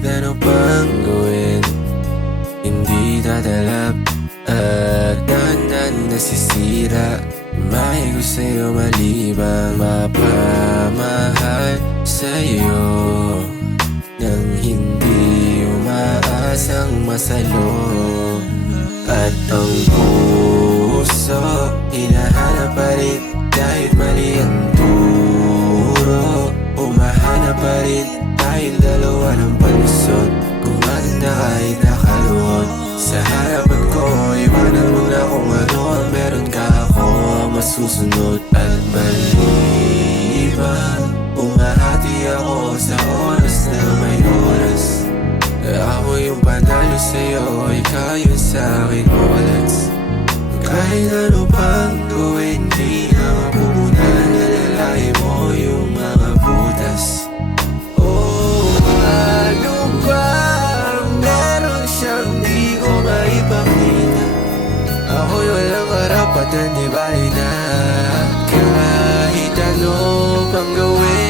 kahit ano pang gawin, hindi tatalab at dahan-dahan nasisira. May gusto sa'yo malibang mapamahal sa'yo nang hindi umaasang masalo. At ang puso hinahanap pa rin kahit mali ang turo. Umahanap pa rin tayong dalawa ng palusot, gumaganda kahit nakaluhod. Sa harapan ko, iwanan mo na kung ano ang meron ka, ako ang masusunod. At maliban, umahati ako sa oras na may oras. Ako yung panalo sa'yo, ikaw yung sa'kin walets. Kahit ano pang gawin, di na mapupunan, nalalaki mo yung mga butas. Oh, ano ba meron siyang di ko maipakita? Ako'y walang karapatan, di bali na kahit ano pang gawin.